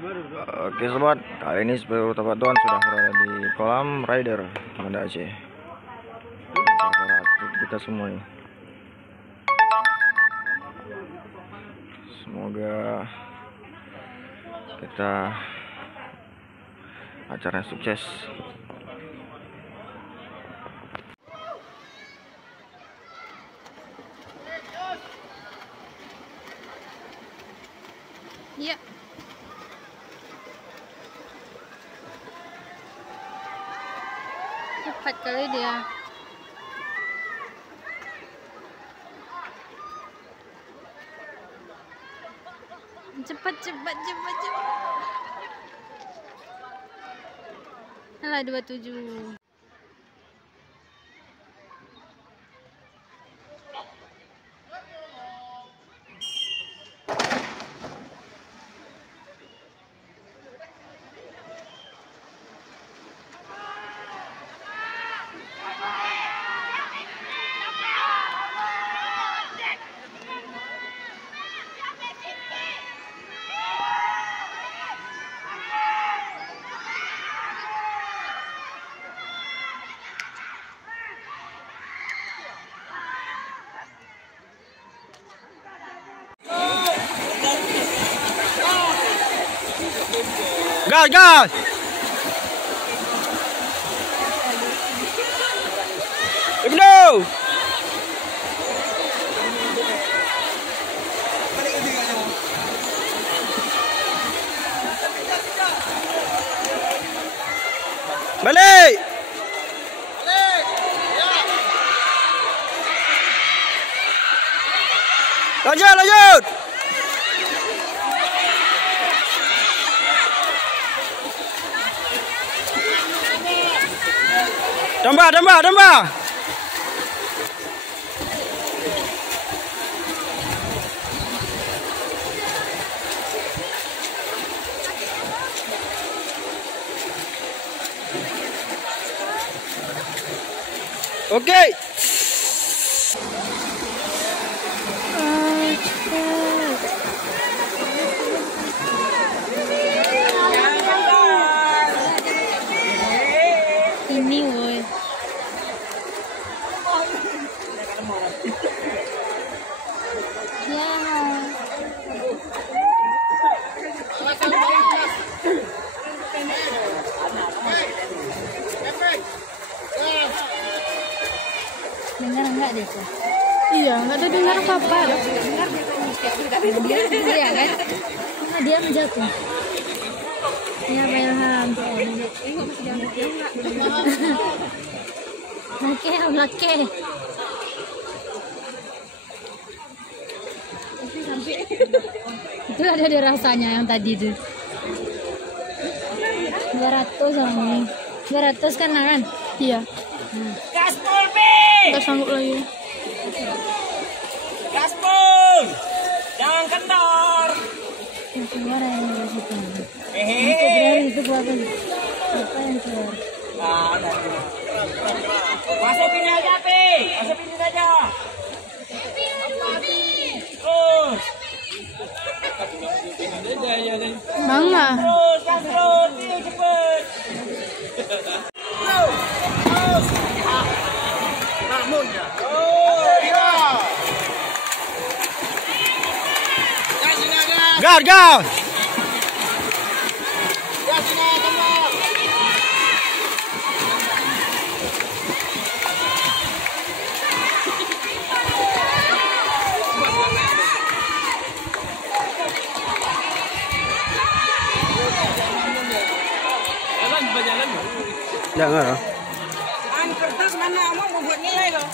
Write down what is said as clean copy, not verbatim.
Oke sobat, kali ini seperti teman-teman sudah berada di kolam rider Banda Aceh. Para atlet kita semua ini. Semoga kita acaranya sukses. Iya. Cepat kali dia. Cepat. Alah 27. Gas! Ibnu! Balik! Lanjut! Domba! Oke. Ini woi. Ya. Dengar enggak deh tuh? Iya, nggak ada dengar apa-apa. Iya kan? Nah, dia menjatuh. Ya, Pak Ilham. Laki. Itu ada di rasanya yang tadi tuh. 200 sama ini. 200 kan? Iya. Gaspol, B! Nggak sanggup lagi. Gaspol! Jangan kendor! Yang keluar yang dari situ. Hehehe. Itu berapa yang keluar? Nah, masukin aja, P! Masukin aja! Terus! Manga. Terus, yuk cepet! Gas! Jangan. Kertas mana mau buat nilai loh?